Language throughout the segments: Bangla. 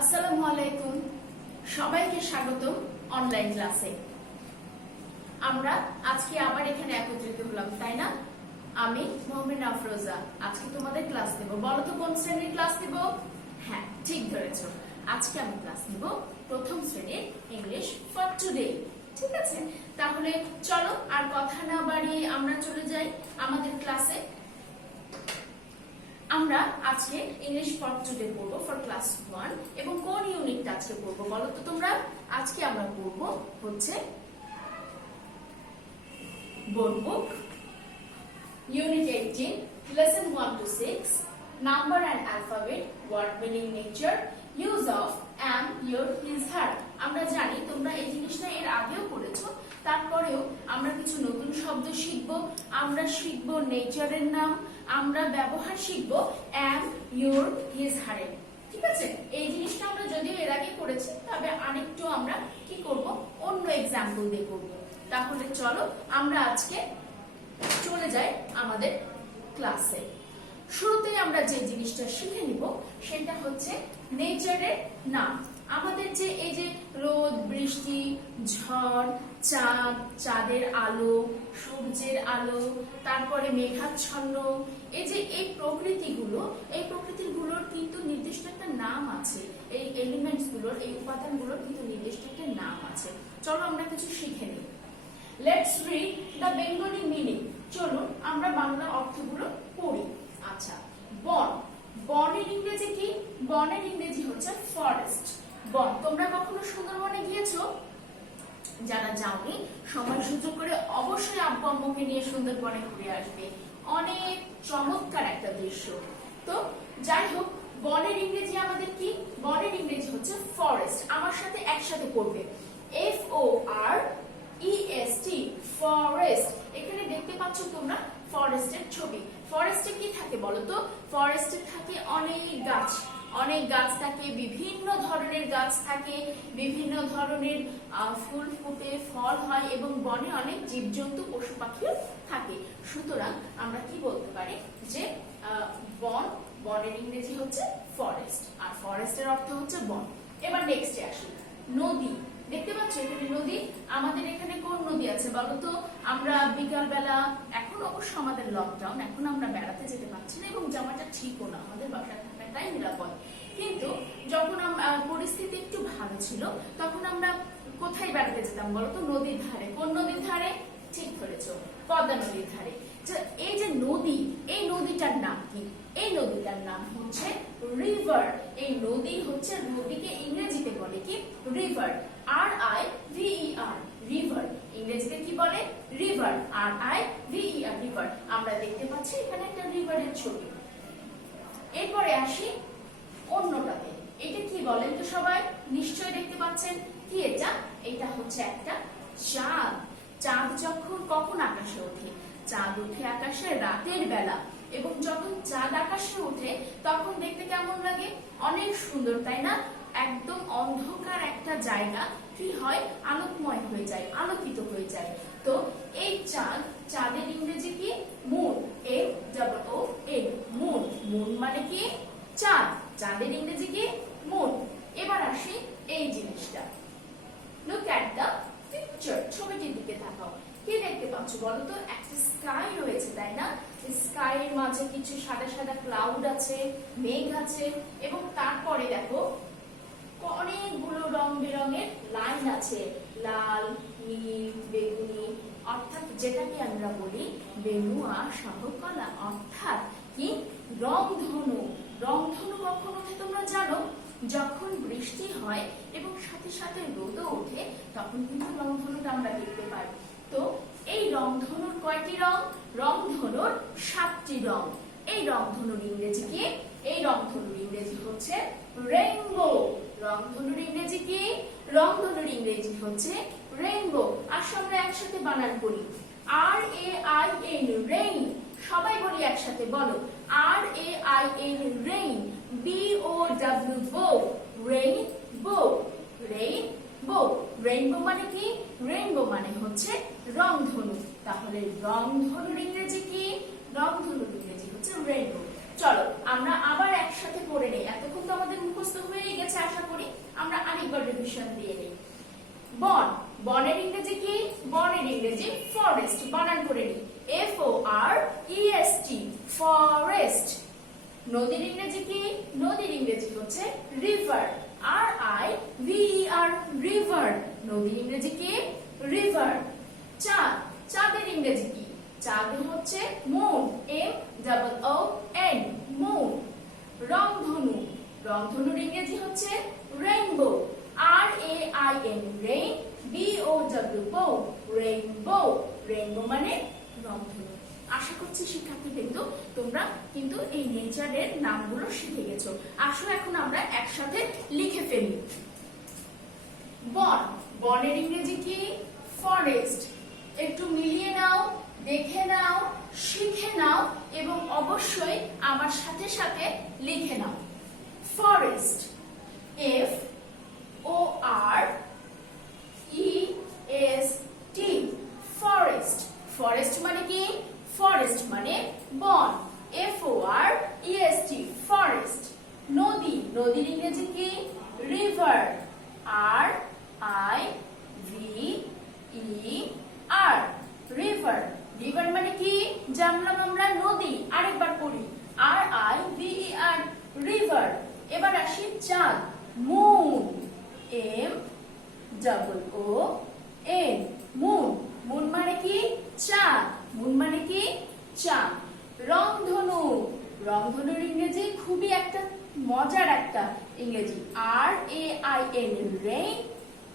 আসসালামু আলাইকুম, সবাইকে স্বাগত অনলাইন ক্লাসে। আমরা আজকে আবার এখানে একত্রিত হলাম, তাই না? আমি মোহাম্মদ আফরোজা আজকে তোমাদের ক্লাস দেব। বলো তো কোন শ্রেণীর ক্লাস দেব? হ্যাঁ, ঠিক ধরেছো, আজকে আমি ক্লাস নেব প্রথম শ্রেণীর ইংলিশ ফর টুডে। ঠিক আছে, তাহলে চলো আর কথা না বাড়িয়ে আমরা চলে যাই আমাদের ক্লাসে। আমরা আজকে ইংলিশ ফর টুডে পড়বো ফর ক্লাস 1 এবং কোন ইউনিটটা আজকে পড়বো বলো তো তোমরা? আজকে আমরা পড়বো হচ্ছে board book unit 18 lesson 1 to 6 number and alphabet word meaning nature use of am your his her। আমরা জানি তোমরা এই জিনিসটা এর আগেও পড়েছো, তারপরেও আমরা কিছু নতুন শব্দ শিখবো। আমরা শিখবো নেচারের নাম, আমরা ব্যবহার শিখবো am your his her। ঠিক আছে, এই জিনিসটা আমরা যদিও এর আগে পড়েছি, তবে আরেকটু আমরা কি করব, অন্য এক্সাম্পল দিয়ে করব। তাহলে চলো আমরা আজকে চলে যাই আমাদের ক্লাসে। শুরুতেই আমরা যে জিনিসটা শিখে নিব সেটা হচ্ছে নেচারের নাম। আমাদের যে এই যে রোদ, বৃষ্টি, ঝড়, চাঁদ, চাঁদের আলো, সূর্যের আলো, তারপরে মেঘাচ্ছন্ন, এই যে এই প্রকৃতিগুলোর কিন্তু নির্দিষ্ট একটা নাম আছে। এই এলিমেন্টস গুলোর, এই উপাদানগুলোর কিন্তু নির্দিষ্ট একটা নাম আছে। চলো আমরা কিছু শিখে নিই। Let's read the Bengali meaning. চলুন আমরা বাংলা অর্থগুলো পড়ি। আচ্ছা, বন, বনের ইংরেজি কি? বনের ইংরেজি হচ্ছে ফরেস্ট। বন, তোমরা কখনো সুন্দরবনে গিয়েছো? যারা যাওনি, সময় সুযোগ করে অবশ্যই আব্বু আম্মুকে নিয়ে সুন্দরবনে ঘুরে আসবে। অনেক চমৎকার একটা দৃশ্য। তো যাই হোক, বনের ইংরেজি আমাদের কি? বনের ইংরেজি হচ্ছে ফরেস্ট। আমার সাথে একসাথে পড়বে, FOREST, ফরেস্ট। এখানে দেখতে পাচ্ছ তোমরা ফরেস্টের ছবি। ফরেস্টে কি থাকে বলো তো? ফরেস্টে থাকে অনেক গাছ, অনেক গাছ থাকে, বিভিন্ন ধরনের গাছ থাকে, বিভিন্ন ধরনের ফুল ফুটে, ফল হয় এবং বনে অনেক জীবজন্তু, পশু পাখিও থাকে। সুতরাং আমরা কি বলতে পারি যে বনের ইংরেজি হচ্ছে ফরেস্ট, আর ফরেস্টের অর্থ হচ্ছে বন। এবার নেক্সটে আসি, নদী। দেখতে পাচ্ছ এখানে নদী। আমাদের এখানে কোন নদী আছে বলো তো? আমরা বিকাল বেলা, এখন অবশ্য আমাদের লকডাউন, এখন আমরা বেড়াতে যেতে পারছি না এবং জামাটা ঠিকও না, আমাদের বাসায় থাকাটাই নিরাপদ। কিন্তু যখন পরিস্থিতি একটু ভালো ছিল, তখন আমরা কোথায় বেড়াতে যেতাম বলতো? নদীর ধারে। কোন নদীর ধারে? ঠিক ধরেছো, পদ্মা নদীর ধারে। এই যে নদী, এই নদীটার নাম কি? এই নদীটার নাম হচ্ছে রিভার। এই নদী হচ্ছে, নদীকে ইংরেজিতে বলে কি? River, RIVER, river. ইংরেজিতে কি বলে? River, RIVER, river. আমরা দেখতে পাচ্ছি এখানে একটা রিভারের ছবি। এরপরে আসি অন্যটাতে। এটা কি বলেন তো সবাই? নিশ্চয়ই দেখতে পাচ্ছেন কি এটা? এটা হচ্ছে একটা চাঁদ। চাঁদ কখন আকাশে ওঠে? চাঁদ উঠে আকাশে রাতের বেলা, এবং যখন চাঁদ আকাশে ওঠে তখন দেখতে কেমন লাগে? অনেক সুন্দর, তাই না? একদম অন্ধকার একটা জায়গা কি হয়? আলোকময় হয়ে যায়, আলোকিত হয়ে যায়। তো এই চাঁদের ইংরেজি কি? Moon, MOON, moon. মুন মানে কি? চাঁদ। চাঁদের ইংরেজি কি? মুন। এবার আসি এই জিনিসটা। লুক এট দ্য পিকচার, ছবিটির দিকে তাকাও। কি দেখতে পাচ্ছ বলো তো? একটা স্কাই রয়েছে, তাই না? স্কাই এর মাঝে কিছু সাদা সাদা ক্লাউড আছে, মেঘ আছে, এবং তারপরে দেখো অনেকগুলো রং বেরঙের লাইন আছে, লাল, নীল, বেগুনি, অর্থাৎ যেটাকে আমরা বলি বেলুয়া সহকলা, অর্থাৎ কি? রংধনু। রংধনু কখন ওঠে তোমরা জানো? যখন বৃষ্টি হয় এবং সাথে সাথে রোদও ওঠে, তখন কিন্তু রংধনুটা আমরা দেখতে পাই। তো এই রংধনুর কয়টি রং? রংধনুর 7টি রং। এই রংধনুর ইংরেজি কি? এই রংধনুর ইংরেজি হচ্ছে রেইনবো। রংধনুর ইংরেজি কি? রংধনুর ইংরেজি হচ্ছে রেইনবো। আসো আমরা একসাথে বানান করি, RAIN, রেইন। সবাই বলি একসাথে, বলো RAIN, rain. BOW, rainbow, rainbow. Rainbow মানে কি? রেইনবো মানে হচ্ছে রংধনু। তাহলে রংধনুর ইংরেজি কি? রংধনুর ইংরেজি হচ্ছে রেইনবো। চলো আমরা আবার একসাথে পড়ে নেই। এতক্ষণ তো আমাদের মুখস্থ হয়ে গেছে আশা প্রেপোজিশন দিয়ে নিই। বন, বনের ইংরেজি কি? বনের ইংরেজি ফরেস্ট। বানান করে নিই, FOREST, ফরেস্ট। নদীর ইংরেজি কি? নদীর ইংরেজি হচ্ছে রিভার, RIVER, রিভার। নদীর ইংরেজি কি? রিভার। চাঁদ, চাঁদের ইংরেজি কি? চাঁদ হচ্ছে মুন, MOON, মুন। রংধনু, রংধনুর ইংরেজি হচ্ছে rainbow, RAIN, rain, BOW, rainbow. Rainbow মানে রংধনু। আশা করছি শিক্ষার্থীবৃন্দ তোমরা কিন্তু এই নেচারের নামগুলো শিখে গেছো। আসো এখন আমরা একসাথে লিখে ফেলি। বন, বনের ইংরেজি কি? ফরেস্ট। একটু মিলিয়ে নাও, দেখে নাও, শিখে নাও এবং অবশ্যই আমার সাথে সাথে লিখে নাও। Forest, FOREST, forest. ফরেস্ট মানে কি? ফরেস্ট মানে বন, FOREST, ফরেস্ট। নদী, নদীর ইংরেজি কি? River, RIVER, river. রিভার মানে কি? জানলাম আমরা নদী, আরেকবার পড়ি, RIVER, রিভার। এবার আসি চাঁদ, মুন, MOON, মুন। মুন মানে কি? চাঁদ, মুন মানে কি? চাঁদ। রংধনু, রংধনুর ইংরেজি খুবই একটা মজার একটা ইংরেজি, RAIN, রেইন।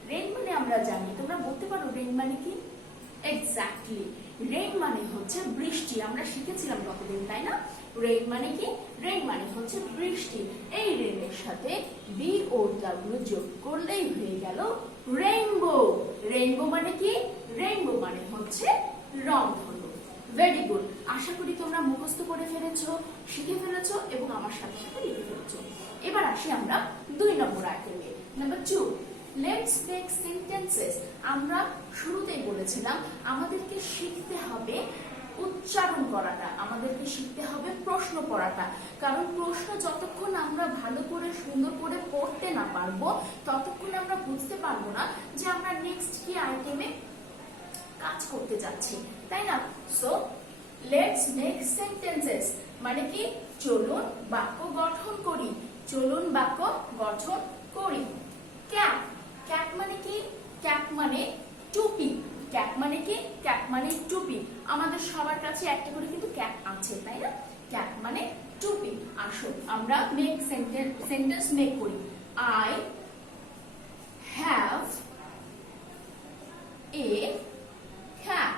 রেইন মানে আমরা জানি, তোমরা বলতে পারো রেইন মানে কি? এক্স্যাক্টলি, রেইন মানে হচ্ছে বৃষ্টি। আমরা শিখেছিলাম কতদিন, তাই না? রেইন মানে কি? রেইন মানে হচ্ছে বৃষ্টি। এই রেইনের সাথে BOW যোগ করলেই হয়ে গেল রেইনবো। রেইনবো মানে কি? রেইনবো মানে হচ্ছে রংধনু। Very good. আশা করি তোমরা মুখস্থ করে ফেলেছো, শিখে ফেলেছো এবং আমার সাথে সাথে লিখে ফেলেছো। এবার আসি আমরা 2 নম্বর আইটেমে। Number 2, let's make sentences. আমরা শুরুতেই বলেছিলাম আমাদেরকে শিখতে হবে উচ্চারণ করাটা, আমাদেরকে শিখতে হবে প্রশ্ন পড়াটা। কারণ প্রশ্ন যতক্ষণ আমরা ভালো করে সুন্দর করে পড়তে না পারবো ততক্ষণ আমরা বুঝতে পারবো না যে আমরা নেক্সট কি আইটেমে কাজ করতে যাচ্ছি, তাই না? সো লেটস মেক সেন্টেন্সেস মানে কি? চলুন বাক্য গঠন করি, চলুন বাক্য গঠন করি। ক্যাপ, ক্যাপ মানে কি? ক্যাপ মানে টুপি। ক্যাপ মানে কি? ক্যাপ মানে টুপি। আমাদের সবার কাছে একটা করে কিন্তু ক্যাপ আছে, তাই না? ক্যাপ মানে টুপি। আসো আমরা মেক সেন্টেন্স মেক করি। I have a cap.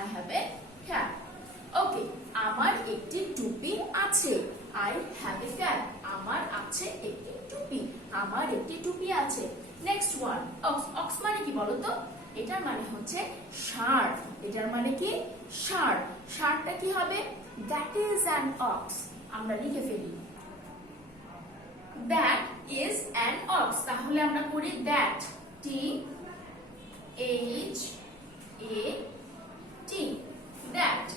I have a cap. ওকে, আমার একটি টুপি আছে। I have a cap. আমার আছে একটি টুপি। আমার একটি টুপি আছে। নেক্সট ওয়ান, অক্স মানে কি বলো তো? এটার মানে হচ্ছে ষাঁড়। এটার মানে কি? ষাঁড়। ষাঁড়টা কি হবে? That is an ox. আমরা লিখে ফেলি, That is an ox. তাহলে আমরা করি that, THAT, that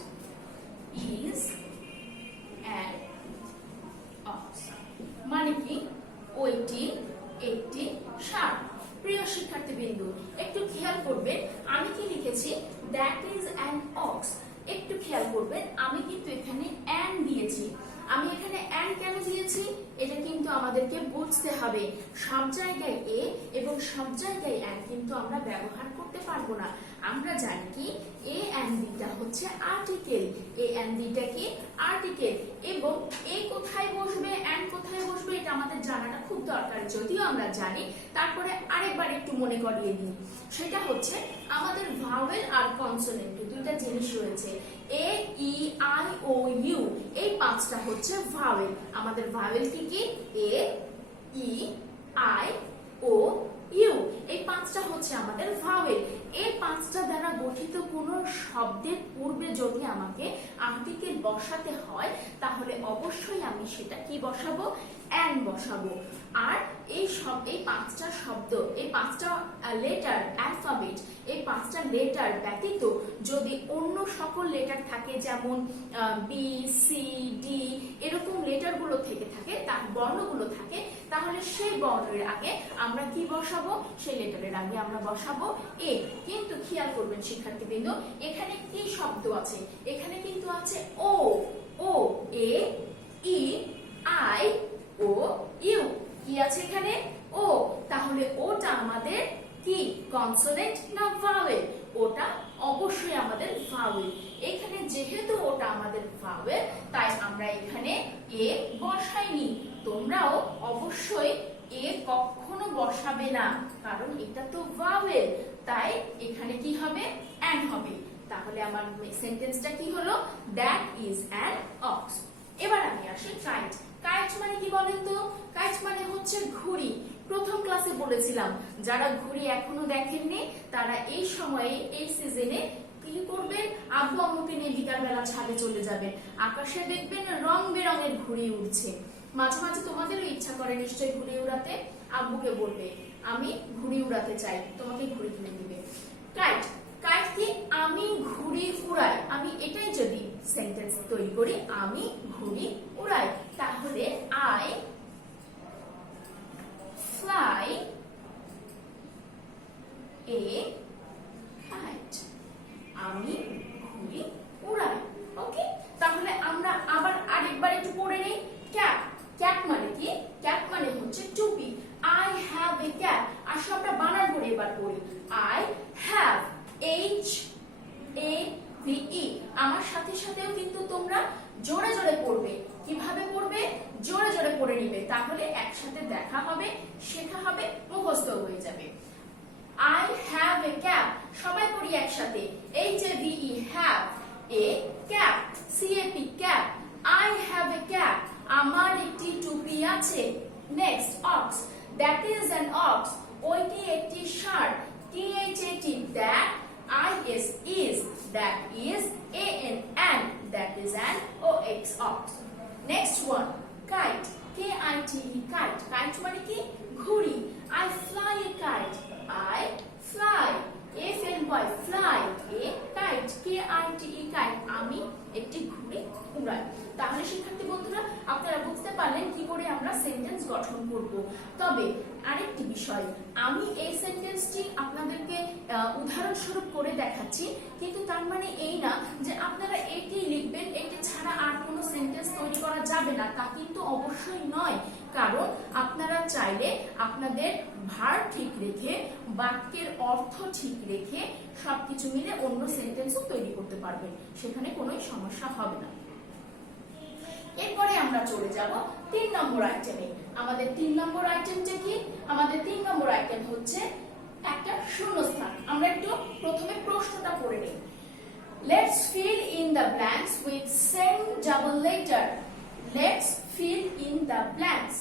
is an ox মানে কি? ওইটি একটি ষাঁড়। প্রিয় শিক্ষার্থীবৃন্দ একটু খেয়াল করবে আমি কি লিখেছি? That is an ox। একটু খেয়াল করবেন আমি কিন্তু এখানে an দিয়েছি। আমি এখানে and কেন দিয়েছি এটা কিন্তু আমাদেরকে বুঝতে হবে। সব জায়গায় a এবং সব জায়গায় and কিন্তু আমরা ব্যবহার করতে পারবো না। আমরা জানি কি a and b টা হচ্ছে আর্টিকেল, a and b টা কি আর্টিকেল, এবং a কোথায় বসবে and কোথায় বসবে এটা আমাদের জানাটা খুব দরকার। যদিও আমরা জানি তারপরে আরেকবার একটু মনে করিয়ে দিই। সেটা হচ্ছে আমাদের ভাওয়েল আর কনসোনেন্ট দুইটা জিনিস রয়েছে, A, E, I, O, U। এই পাঁচটা হচ্ছে ভাওয়েল। আমাদের ভাওয়েল কি কি? A, E, I, O, U। এই পাঁচটা হচ্ছে আমাদের ভাওয়েল। এই পাঁচটা দ্বারা গঠিত কোনো শব্দের পূর্বে যদি আমাকে আর্টিকেল বসাতে হয় তাহলে অবশ্যই আমি সেটা কি বসাবো? and বসাবো। আর এই পাঁচটা শব্দ, এই পাঁচটা লেটার অ্যালফাবেট, এই পাঁচটা লেটার ব্যতীত যদি অন্য সকল লেটার থাকে যেমন B, C, D এরকম লেটারগুলো থেকে থাকে, তার বর্ণগুলো থাকে, তাহলে তাহলে সেই বর্ণের আগে আমরা কি বসাবো, সেই লেটারের আগে আমরা বসাবো এ। কিন্তু খেয়াল করবেন শিক্ষার্থীবৃন্দ, এখানে কি শব্দ আছে, এখানে কিন্তু আছে ও, ও এ ই আই ও ইউ, কি আছে এখানে ও। তাহলে ওটা আমাদের কি কনসোনেন্ট না ভাওয়েল? ওটা অবশ্যই আমাদের ভাওয়েল। এখানে যেহেতু ওটা আমাদের ভাওয়েল, তাই আমরা এখানে এ বসাইনি। তোমরাও অবশ্যই এ কখনো বসাবে না, কারণ এটা তো ভাওয়েল, তাই এখানে কি হবে অ্যান হবে। তাহলে আমার সেন্টেন্সটা কি হলো, দ্যাট ইজ অ্যান অক্স। এবার আমি আসি কাইট। কাইট মানে কি বলেন তো? কাইট মানে হচ্ছে ঘুড়ি। প্রথম ক্লাসে বলেছিলাম, যারা ঘুড়ি এখনো দেখেননি তারা এই সময়ে এই সিজনে কি করবেন, আব্বু আম্মুকে নিয়ে বিকালবেলা ছাদে চলে যাবেন, আকাশে দেখবেন রং বেরঙের ঘুড়ি উড়ছে। মাঝে মাঝে তোমাদেরও ইচ্ছা করে নিশ্চয়ই ঘুড়ি উড়াতে, আব্বুকে বলবে আমি ঘুড়ি উড়াতে চাই, তোমাকে ঘুড়ি কিনে দিবে। কাইট, কাইট কি আমি ঘুড়ি উড়াই, আমি এটাই যদি সেন্টেন্স তৈরি করি, আমি ঘুড়ি উড়াই, তাহলে আই fly a kite, আমি ঘুড়ি উড়াই। ওকে, তাহলে আমরা আবার আরেকবার একটু পড়ে নেই। ক্যাপ, ক্যাপ মানে কি? ক্যাপ মানে হচ্ছে টুপি। I have a cap, আসলে আমরা বানান করে এবার পড়ি। I have H A V E, আমার সাথে সাথেও কিন্তু তোমরা জোরে জোরে পড়বে। কিভাবে পড়বে? জোরে জোরে পড়ে নিবে, তাহলে একসাথে দেখা হবে, শেখা হবে, মুখস্থ হয়ে যাবে। I have a cap, সবাই পড়ি একসাথে। H A V E, have a cap, C A P, cap, I have a cap, আমার একটি টুপি আছে। Next ox, that is an ox, ওইটি একটি ষাঁড়। T H A T, that, I S is, that is, A N an, that is an O X, ox. Next one, kite, K I T E, kite, kite মানে কি? ঘুড়ি। I fly a kite, I fly, F L Y, fly, a kite, K I T E, kite, আমি একটি ঘুড়ি উড়াই। তাহলে শিক্ষার্থী বন্ধুরা, আপনারা বুঝতে পারলেন কি করে আমরা সেন্টেন্স গঠন করব। তবে আরেকটি বিষয়, আমি এই সেন্টেন্সটি আপনাদেরকে উদাহরণস্বরূপ করে দেখাচ্ছি, কিন্তু তার মানে এই না যে আপনারা এটি লিখবেন, এটি ছাড়া আর কোনো সেন্টেন্স তৈরি করা যাবে না, তা কিন্তু অবশ্যই নয়। কারণ আপনারা চাইলে আপনাদের ভার্ব ঠিক রেখে, বাক্যের অর্থ ঠিক রেখে সবকিছু মিলে অন্য সেন্টেন্সও তৈরি করতে পারবেন, সেখানে কোনো সমস্যা হবে না। এরপরে আমরা চলে যাব 3 নম্বর আইটেমে। আমাদের 3 নম্বর আইটেমটা কি? আমাদের 3 নম্বর আইটেম হচ্ছে একটা শূন্যস্থান। আমরা একটু প্রথমে প্রশ্নটা পড়ে নেই। Let's fill in the blanks with same double letter. Let's fill in the blanks.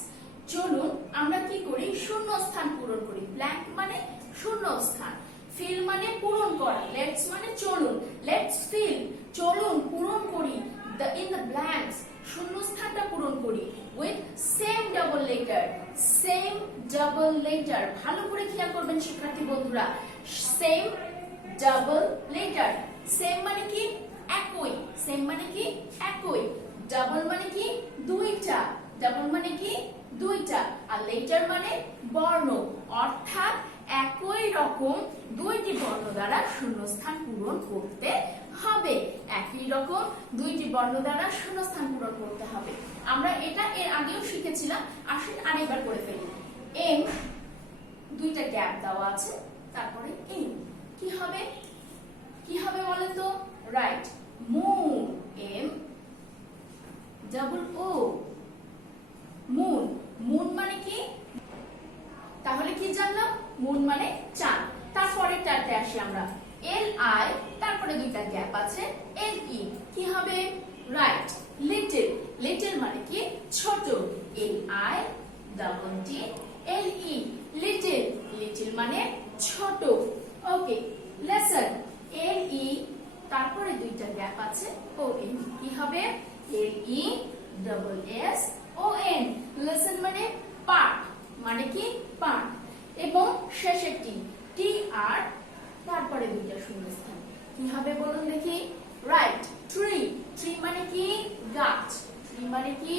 চলুন আমরা কি করি, শূন্যস্থান পূরণ করি। ব্ল্যাঙ্ক মানে শূন্যস্থান, ফিল মানে পূরণ করা, লেটস মানে চলুন। লেটস ফিল, চলুন পূরণ করি, in the blanks, শূন্যস্থানটা পূরণ করি with same double letter, same double letter। ভালো করে খেয়াল করবেন শিক্ষার্থী বন্ধুরা, same double letter। same মানে কি? একই। same মানে কি? একই। double মানে কি? দুইটা। double মানে কি? দুইটা। আর letter মানে বর্ণ, অর্থাৎ একই রকম দুইটি বর্ণ দ্বারা শূন্যস্থান পূরণ করতে হবে। একই রকম দুইটি বর্ণ দ্বারা শূন্যস্থান পূরণ করতে হবে। আমরা এটা এর আগেও শিখেছিলাম, আসুন আরেকবার করে ফেলি। এম, দুইটা গ্যাপ দেওয়া আছে, তারপরে এম কি হবে? কি হবে বলেন তো? Right, moon, M double O, moon. Moon মানে কি? তাহলে কি জানলাম? মুন মানে চাঁদ। তারপরেরটাতে আসি আমরা, এল আই, তারপরে দুইটা গ্যাপ আছে, এল ই, কি হবে? Right, little. লিটল মানে কি? ছোট। L I double T L E, little. Little মানে ছোট। ওকে, লেসন, এল ই, তারপরে দুইটা গ্যাপ আছে, ও এন, কি হবে? L E double S O N. Lesson মানে পাঠ, মানে কি? পাঠ। এবং শেষেরটি টি আর, তারপরে দুইটা শূন্যস্থান, কি হবে বলুন দেখি? Right, tree. ট্রি মানে কি? গাছ। ট্রি মানে কি?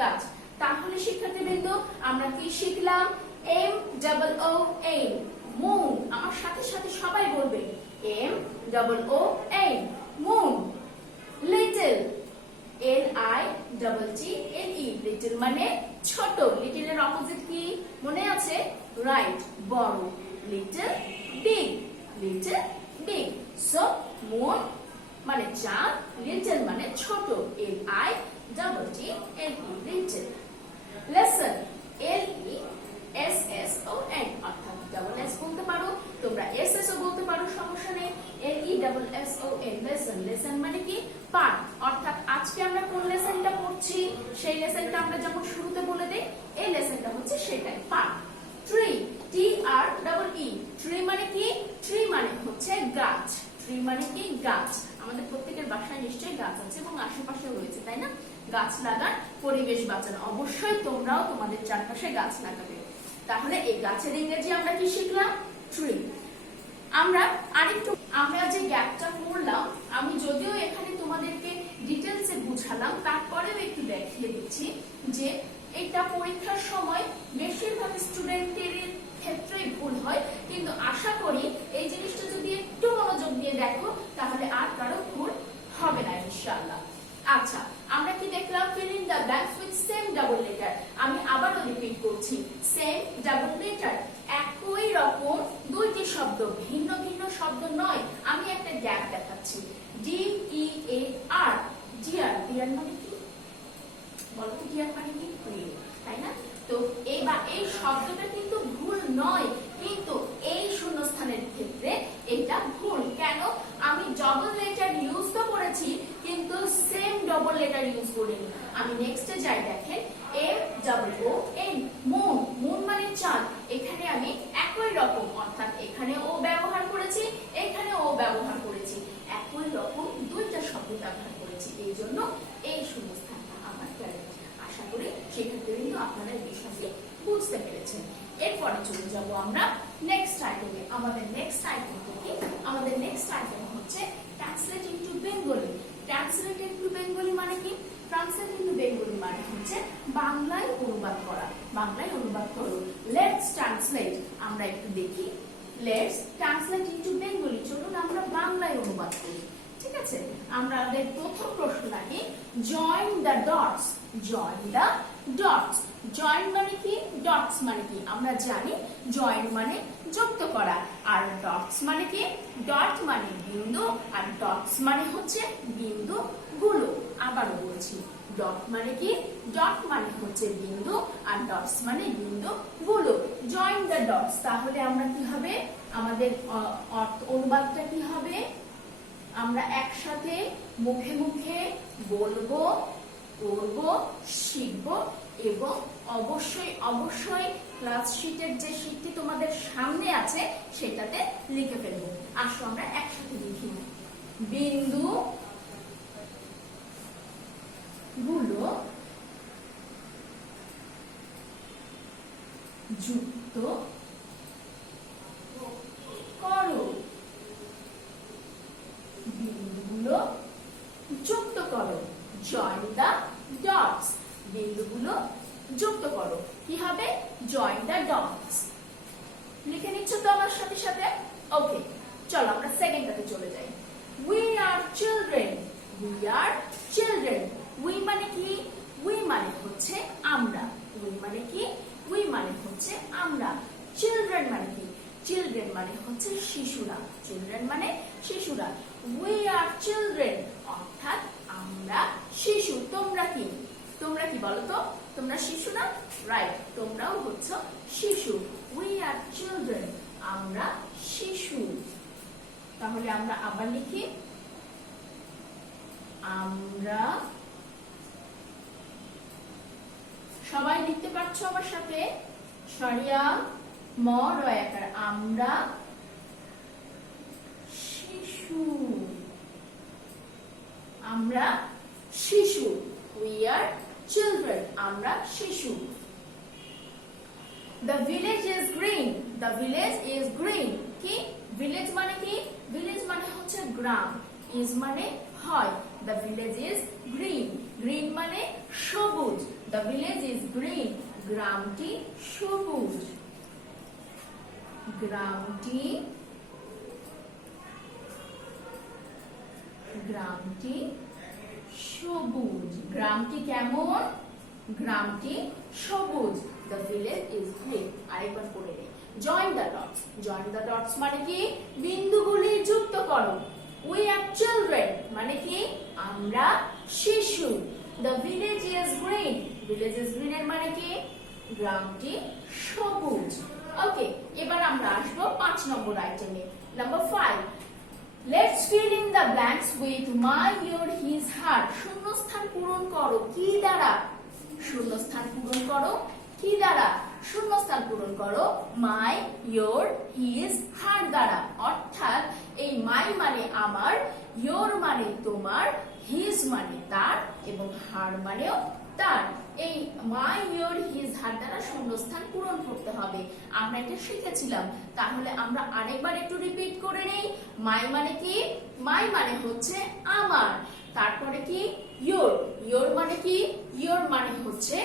গাছ। তাহলে শিক্ষার্থীবৃন্দ আমরা কি শিখলাম? M-O-O-N, moon. আমার সাথে সাথে সবাই বলবে M-O-O-N, moon. Little, L-I-T-T-L-E, little মানে ছোট। লিটল এর অপোজিট কি মনে আছে? রাইট, বড়। Little, big, little big. So moon মানে চাঁদ, লিটল মানে ছোট, L-I-T-T-L-E, লিটল। লেসন, L-E-S-S-O-N, অর্থাৎ ডাবল এস বলতে পারো তোমরা, এস-এস ও বলতে পারো, সমস্যা নেই। L-E-S-S-O-N, lesson. লেসন মানে কি? পাঠ। অর্থাৎ আজকে আমরা কোন লেসনটা পড়ছি সেই লেসনটা আমরা যেমন শুরুতে বলে দেই, এই লেসনটা হচ্ছে সেটাই, পাঠ। ট্রি, T-R-E-E, ট্রি মানে কি? ট্রি মানে হচ্ছে গাছ। ট্রি মানে কি? গাছ। আমাদের প্রত্যেকের বাসায় নিশ্চয়ই গাছ আছে এবং আশেপাশে রয়েছে, তাই না? গাছ লাগান, পরিবেশ বাঁচান। অবশ্যই তোমরাও তোমাদের চারপাশে গাছ লাগাবে। তাহলে এই গাছের ইংরেজি আমরা কি শিখলাম? ট্রি। আমরা যে গ্যাপটা করলাম, আমি যদিও এখানে তোমাদেরকে ডিটেইলসে বুঝালাম, তারপরেও একটু দেখিয়ে দিচ্ছি যে এটা পরীক্ষার সময় বেশিরভাগ স্টুডেন্টের ক্ষেত্রেই ভুল হয়, কিন্তু আশা করি এই জিনিসটা যদি একটু মনোযোগ দিয়ে দেখো তাহলে আর কারো ভুল হবে না ইনশাআল্লাহ। আচ্ছা, আমরা কি দেখলাম? fill in the blanks with same double letter। আমি আবারও রিপিট করছি, সেম ডাবল লেটার, একই রকম দুইটি শব্দ, ভিন্ন ভিন্ন শব্দ নয়। আমি একটা গ্যাপ দেখাচ্ছি, D-E-A-R, ডিয়ার। ডিয়ার মানে কি বলো তো? ডিয়ার মানে কি? প্রিয়, তাই না? তো এই শব্দটা কিন্তু ভুল নয়, কিন্তু এই শূন্যস্থানের ক্ষেত্রে এটা ভুল। কেন? আমি ডবল লেটার ইউজ তো করেছি, কিন্তু সেম ডবল লেটার ইউজ করিনি। আমি নেক্সটে যাই, দেখেন, M-O-O-N, মুন। মুন মানে চাঁদ। এখানে আমি একই রকম, অর্থাৎ এখানে ও ব্যবহার করেছি, এখানে ও ব্যবহার করেছি, একই রকম দুইটা শব্দ ব্যবহার করেছি, এই জন্য এই শূন্যস্থানটা আমার কারেক্ট। আশা করি শিক্ষার্থীবৃন্দ আপনারা এই বিষয়টি বুঝতে পেরেছেন। এরপরে চলে যাব আমরা নেক্সট আইটেমে। আমাদের নেক্সট আইটেম কি? আমাদের নেক্সট আইটেম হচ্ছে translate into Bengali. Translate into Bengali মানে কি? ট্রান্সলেট ইনটু বেঙ্গলি মানে হচ্ছে বাংলায় অনুবাদ করা। বাংলায় অনুবাদ করো। লেটস ট্রান্সলেট, আমরা একটু দেখি। লেটস ট্রান্সলেট ইনটু বেঙ্গলি, চলুন আমরা বাংলায় অনুবাদ করি। ঠিক আছে, আমাদের প্রথম প্রশ্নটা কি? Join the dots. Join the dots. Join মানে কি? ডটস মানে কি? আমরা জানি জয়েন মানে যুক্ত করা, আর ডটস মানে কি? ডট মানে বিন্দু, আর ডটস মানে হচ্ছে বিন্দু গুলো। আবারও বলছি, ডট মানে কি? ডট মানে হচ্ছে বিন্দু, আর ডটস মানে বিন্দু গুলো। Join the dots. তাহলে আমরা কি হবে? আমাদের অনুবাদটা কি হবে? আমরা একসাথে মুখে মুখে বলবো, পড়বো, শিখবো এবং অবশ্যই অবশ্যই ক্লাস শীটের যে শীটটি তোমাদের সামনে আছে সেটাতে লিখে ফেলবো। আসো আমরা একসাথে লিখি। বিন্দু গুলো যুক্ত করো। বিন্দুগুলো যুক্ত করো। Join the dots. বিন্দুগুলো যুক্ত করো। কি হবে? Join the dots. লিখে নিচ্ছ তো আমার সাথে সাথে? ওকে, চলো আমরা সেকেন্ডটাতে চলে যাই। We our children. We our children. We মানে কি? উই মানে হচ্ছে আমরা। উই মানে কি? উই মানে হচ্ছে আমরা। চিলড্রেন মানে কি? চিলড্রেন মানে হচ্ছে শিশুরা। চিলড্রেন মানে শিশুরা। উই আর চিলড্রেন, অর্থাৎ আমরা শিশু। তোমরা কি? তোমরা কি বলো তো? তোমরা শিশু না? রাইট, তোমরাও হচ্ছে শিশু। উই আর চিলড্রেন, আমরা শিশু। তাহলে আমরা আবার লিখি, আমরা। সবাই লিখতে পারছো আমার সাথে? সরিয়া ম রয়াকার, আমরা শিশু। আমরা শিশু। উই আর চিলড্রেন, আমরা শিশু। The village is green. The village is green. কি? ভিলেজ মানে কি? ভিলেজ মানে হচ্ছে গ্রাম। ইজ মানে হয়। The village is green. Green মানে সবুজ। দ্য ভিলেজ ইজ গ্রিন, গ্রামটি সবুজ, গ্রামটি সবুজ। গ্রামটি কেমন? গ্রামটি সবুজ। The village is green. আরেকবার পড়ে নেই। Join the dots. Join the dots মানে কি? বিন্দুগুলি যুক্ত করো। উই আর চিলড্রেন মানে কি? আমরা শিশু। The village is green. Village is green এর মানে কি? গ্রামটি সবুজ। ওকে, এবার আমরা আসবো 5 নম্বর আইটেমে। Number 5, let's fill in the blanks with my, your, his, her. শূন্যস্থান পূরণ করো কি দ্বারা? শূন্যস্থান পূরণ করো কি দ্বারা? শূন্যস্থান পূরণ করো মাই, ইওর, হিজ, হার দ্বারা। অর্থাৎ এই মাই মানে আমার, ইওর মানে তোমার, হিজ মানে তার এবং হার মানেও তার। এই মাই, ইওর, হিজ, হার দ্বারা শূন্যস্থান পূরণ করতে হবে। আমরা এটা শিখেছিলাম, তাহলে আমরা আরেকবার একটু রিপিট করে নেই। মাই মানে কি? মাই মানে হচ্ছে আমার। তারপরে কি? ইওর। ইওর মানে কি? ইওর মানে হচ্ছে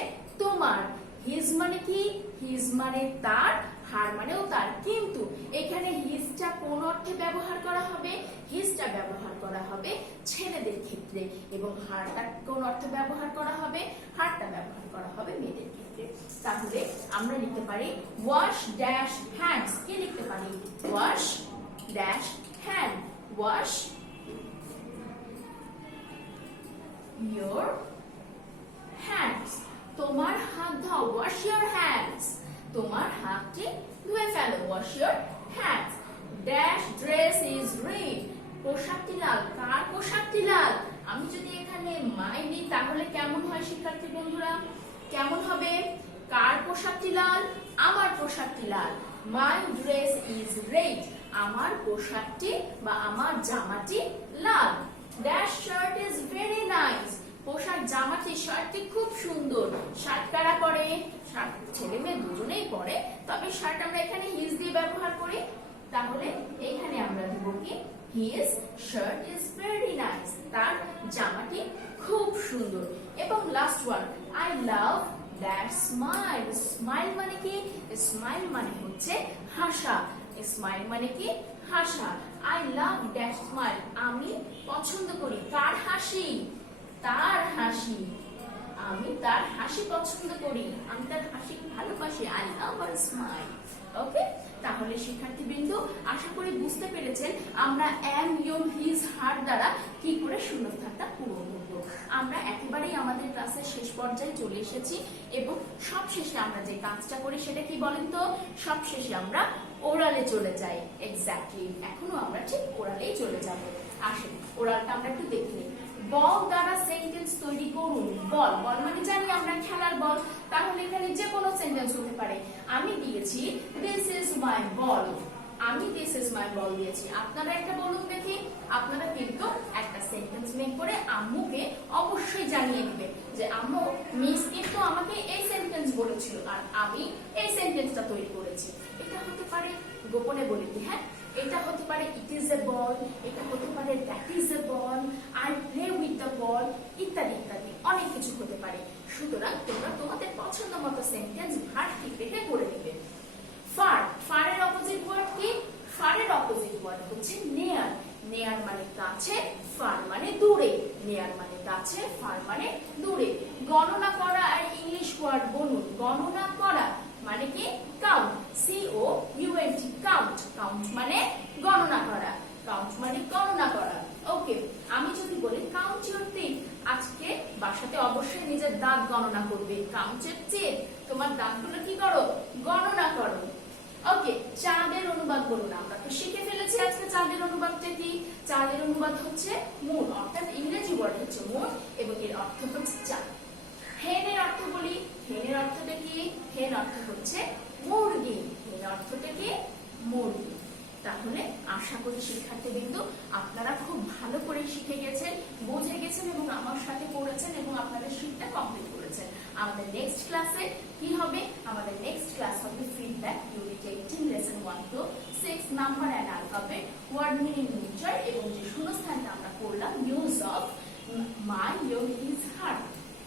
তোমার। হিজ মানে কি? হিজ মানে তার, হার মানেও তার। কিন্তু এখানে হিজটা কোন অর্থে ব্যবহার করা হবে? হিজটা ব্যবহার করা হবে ছেলেদের ক্ষেত্রে এবং হারটা কোন অর্থে ব্যবহার করা হবে? হারটা ব্যবহার করা হবে মেয়েদের ক্ষেত্রে। তাহলে আমরা লিখতে পারি ওয়াশ ড্যাশ হ্যান্ডস। কি লিখতে পারি? Wash dash hand. Wash your hands. তোমার হাত ধোও। Wash your hands. তোমার হাতটি ধুয়ে ফেলো। Wash your hands. Dash dress is red. পোশাকটি লাল। কার পোশাকটি লাল? আমি যদি এখানে মাই নিই তাহলে কেমন হয় শিক্ষার্থী বন্ধুরা? কেমন হবে? কার পোশাকটি লাল? আমার পোশাকটি লাল। My dress is red. আমার পোশাকটি বা আমার জামাটি লাল। Dash shirt is very nice. পোশাক জামাটি, শার্টটি খুব সুন্দর। শার্ট কারা পরে? শার্ট ছেলে মেয়ে দুজনেই পরে, তবে শার্ট আমরা এখানে হিজ দিয়ে ব্যবহার করি। তাহলে এখানে আমরা দেব কি? His shirt is very nice. তার জামাটি খুব সুন্দর। এবং last one, I love that smile. Smile মানে কি? স্মাইল মানে হচ্ছে হাসা। স্মাইল মানে কি? হাসা। I love that smile. আমি পছন্দ করি কার হাসি? তার হাসি। আমি তার হাসি পছন্দ করি। আমি তার হাসি ভালোবাসি। I love her smile. ওকে, তাহলে শিক্ষার্থীবৃন্দ আশা করি বুঝতে পেরেছেন আমরা এম, ইওর, হিজ, হার দ্বারা কি করে শূন্যস্থানটা পূরণ করব। আমরা একেবারেই আমাদের ক্লাসের শেষ পর্যায়ে চলে এসেছি এবং সব শেষে আমরা যে কাজটা করি সেটা কি বলেন তো? সব শেষে আমরা ওরালে চলে যাই। এক্স্যাক্টলি, এখনো আমরা ঠিক ওরালেই চলে যাব। আসেন ওরালটা আমরা একটু দেখে নিই। বল দ্বারা সেন্টেন্স তৈরি করুন। বল, বল মানে জানি আমরা খেলার বল। তাহলে এখানে যে কোনো সেন্টেন্স হতে পারে। আমি দিয়েছি দিস ইজ মাই বল। আমি দিস ইজ মাই বল দিয়েছি। আপনারা একটা বলুন দেখি। আপনারা কিন্তু একটা সেন্টেন্স মেক করে আম্মুকে অবশ্যই জানিয়ে দিবে যে আম্মু, মিস কিন্তু আমাকে এই সেন্টেন্স বলেছিল আর আমি এই সেন্টেন্সটা তৈরি করেছি। এটা হতে পারে, গোপনে বলি কি, হ্যাঁ, এটা হতে পারে ইট ইজ এ বল, এটা হতে পারে that is a ball, I play with the ball, ইত্যাদি ইত্যাদি অনেক কিছু হতে পারে। সুতরাং তোমরা তোমাদের পছন্দ মতো সেন্টেন্স ভার্ব ঠিক রেখে করে দিবে। ফার, ফারের অপোজিট ওয়ার্ড কি? ফারের অপোজিট ওয়ার্ড হচ্ছে নেয়ার। নেয়ার মানে কাছে, ফার মানে দূরে। নেয়ার মানে কাছে, ফার মানে দূরে। গণনা করা আর ইংলিশ ওয়ার্ড বলুন। গণনা করা মানে কি? কাউন্ট। COUNT, count. কাউন্ট মানে গণনা করা। কাউন্ট মানে গণনা করা। ওকে, আমি যদি বলি কাউন্ট ইওর টিথ, আজকে বাসাতে অবশ্যই নিজের দাঁত গণনা করবে। কাউন্ট ইওর টিথ, তোমার দাঁতগুলো কি করো? গণনা করো। ওকে, চাঁদের অনুবাদ বলুন। আমরা তো শিখে ফেলেছি আজকে চাঁদের অনুবাদটা কি? চাঁদের অনুবাদ হচ্ছে মুন, অর্থাৎ ইংরেজি ওয়ার্ড হচ্ছে মুন এবং এর অর্থ হচ্ছে চাঁদ। হেনের অর্থ বলি। হেনের অর্থটা কি? হেন অর্থ হচ্ছে মুরগি। হেন অর্থটা কি? মুরগি। তাহলে আশা করি শিক্ষার্থীবৃন্দ আপনারা খুব ভালো করে শিখে গেছেন, বুঝে গেছেন এবং আমার সাথে পড়েছেন এবং আপনাদের শিটটা কমপ্লিট করেছেন। আমাদের নেক্সট ক্লাসে কি হবে? আমাদের নেক্সট ক্লাস হবে feedback, unit 18, lesson 1 to 6, number and alphabet, word meaning, nature এবং যে শূন্যস্থানটা আমরা করলাম use of my, your, his, her.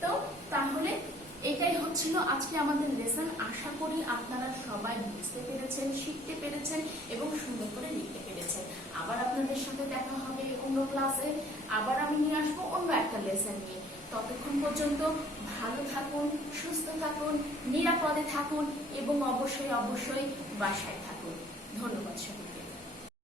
তো তাহলে এটা আপনারা সবাই বুঝতে পেরেছেন, শিখতে পেরেছেন এবং সুন্দর করে লিখতে পেরেছেন। আবার আপনাদের সাথে দেখা হবে অন্য ক্লাসে, আবার আমি নিয়ে আসবো অন্য একটা লেসন নিয়ে। ততক্ষণ পর্যন্ত ভালো থাকুন, সুস্থ থাকুন, নিরাপদে থাকুন এবং অবশ্যই বাসায় থাকুন। ধন্যবাদ সবাই।